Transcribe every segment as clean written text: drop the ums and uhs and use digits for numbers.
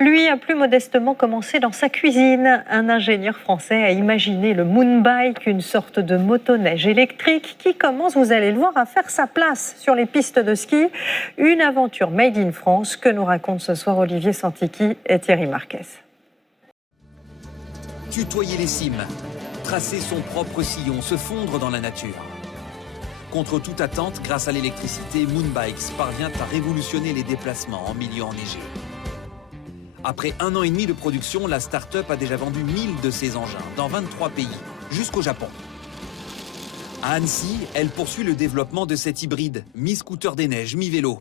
Lui a plus modestement commencé dans sa cuisine. Un ingénieur français a imaginé le Moonbike, une sorte de motoneige électrique qui commence, vous allez le voir, à faire sa place sur les pistes de ski. Une aventure made in France que nous racontent ce soir Olivier Santiki et Thierry Marquez. Tutoyer les cimes, tracer son propre sillon, se fondre dans la nature. Contre toute attente, grâce à l'électricité, Moonbikes parvient à révolutionner les déplacements en milieu enneigé. Après 1 an et demi de production, la start-up a déjà vendu 1000 de ses engins dans 23 pays, jusqu'au Japon. À Annecy, elle poursuit le développement de cet hybride, mi-scooter des neiges, mi-vélo.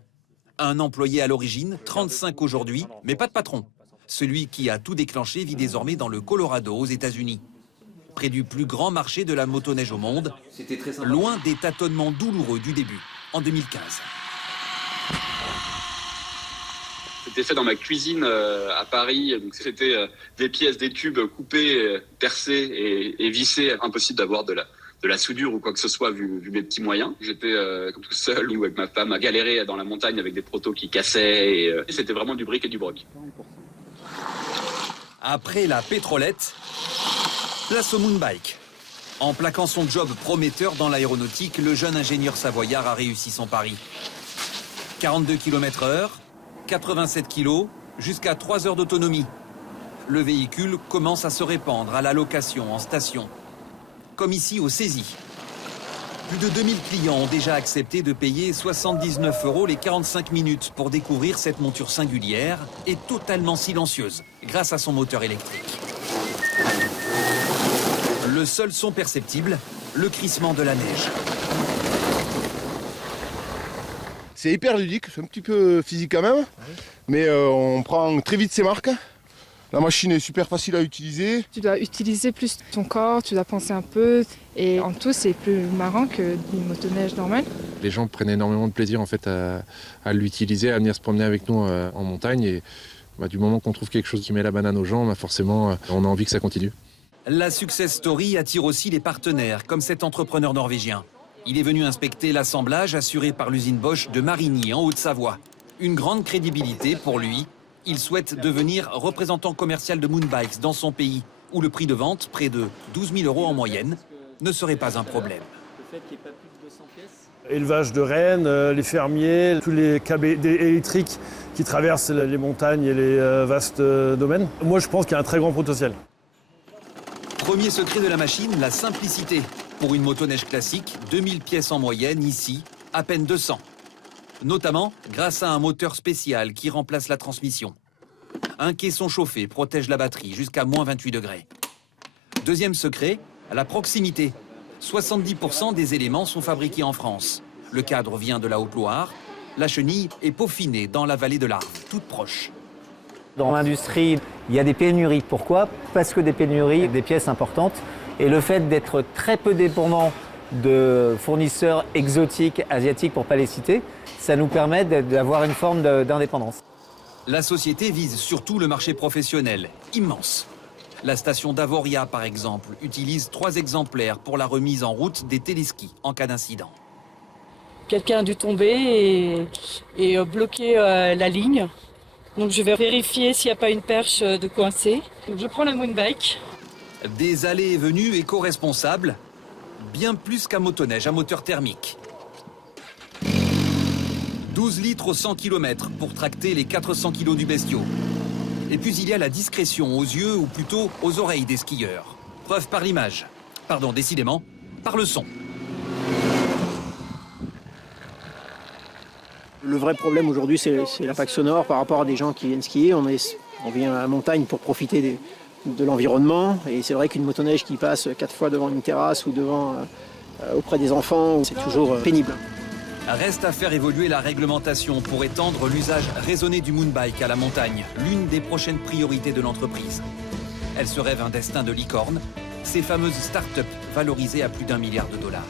Un employé à l'origine, 35 aujourd'hui, mais pas de patron. Celui qui a tout déclenché vit désormais dans le Colorado, aux États-Unis. Près du plus grand marché de la motoneige au monde, loin des tâtonnements douloureux du début, en 2015. C'était fait dans ma cuisine à Paris. Donc c'était des pièces, des tubes coupés, percés et vissés. Impossible d'avoir de la soudure ou quoi que ce soit vu mes petits moyens. J'étais comme tout seul ou avec ma femme à galérer dans la montagne avec des protos qui cassaient. Et c'était vraiment du bric et du broc. Après la pétrolette, place au Moonbike. En plaquant son job prometteur dans l'aéronautique, le jeune ingénieur savoyard a réussi son pari. 42 km/h, 87 kg, jusqu'à 3 heures d'autonomie. Le véhicule commence à se répandre à la location en station. Comme ici au Saisie. Plus de 2000 clients ont déjà accepté de payer 79 € les 45 minutes pour découvrir cette monture singulière et totalement silencieuse, grâce à son moteur électrique. Le seul son perceptible, le crissement de la neige. C'est hyper ludique, c'est un petit peu physique quand même, mais on prend très vite ses marques. La machine est super facile à utiliser. Tu dois utiliser plus ton corps, tu dois penser un peu, et en tout c'est plus marrant qu'une motoneige normale. Les gens prennent énormément de plaisir en fait à l'utiliser, à venir se promener avec nous en montagne, et du moment qu'on trouve quelque chose qui met la banane aux gens, forcément on a envie que ça continue. La success story attire aussi les partenaires, comme cet entrepreneur norvégien. Il est venu inspecter l'assemblage assuré par l'usine Bosch de Marigny, en Haute-Savoie. Une grande crédibilité pour lui. Il souhaite devenir représentant commercial de Moonbikes dans son pays, où le prix de vente, près de 12 000 € en moyenne, ne serait pas un problème. Élevage de rennes, les fermiers, tous les câbles électriques qui traversent les montagnes et les vastes domaines. Moi, je pense qu'il y a un très grand potentiel. Premier secret de la machine, la simplicité. Pour une motoneige classique, 2000 pièces en moyenne, ici, à peine 200. Notamment grâce à un moteur spécial qui remplace la transmission. Un caisson chauffé protège la batterie jusqu'à moins 28 degrés. Deuxième secret, la proximité. 70% des éléments sont fabriqués en France. Le cadre vient de la Haute-Loire. La chenille est peaufinée dans la vallée de l'Arve, toute proche. Dans l'industrie, il y a des pénuries. Pourquoi? Parce que des pénuries, des pièces importantes. Et le fait d'être très peu dépendant de fournisseurs exotiques, asiatiques, pour ne pas les citer, ça nous permet d'avoir une forme d'indépendance. La société vise surtout le marché professionnel, immense. La station d'Avoria, par exemple, utilise 3 exemplaires pour la remise en route des téléskis en cas d'incident. Quelqu'un a dû tomber et bloquer la ligne. Donc je vais vérifier s'il n'y a pas une perche de coincée. Donc je prends la Moonbike. Des allées et venues éco-responsables, bien plus qu'un motoneige à moteur thermique. 12 litres au 100 km pour tracter les 400 kg du bestiau. Et puis il y a la discrétion aux yeux, ou plutôt aux oreilles des skieurs. Preuve par l'image. Pardon, décidément, par le son. Le vrai problème aujourd'hui, c'est l'impact sonore par rapport à des gens qui viennent skier. On vient à la montagne pour profiter de l'environnement. Et c'est vrai qu'une motoneige qui passe 4 fois devant une terrasse ou auprès des enfants, c'est toujours pénible. Reste à faire évoluer la réglementation pour étendre l'usage raisonné du Moonbike à la montagne, l'une des prochaines priorités de l'entreprise. Elle se rêve un destin de licorne, ces fameuses start-up valorisées à plus d'1 milliard de dollars.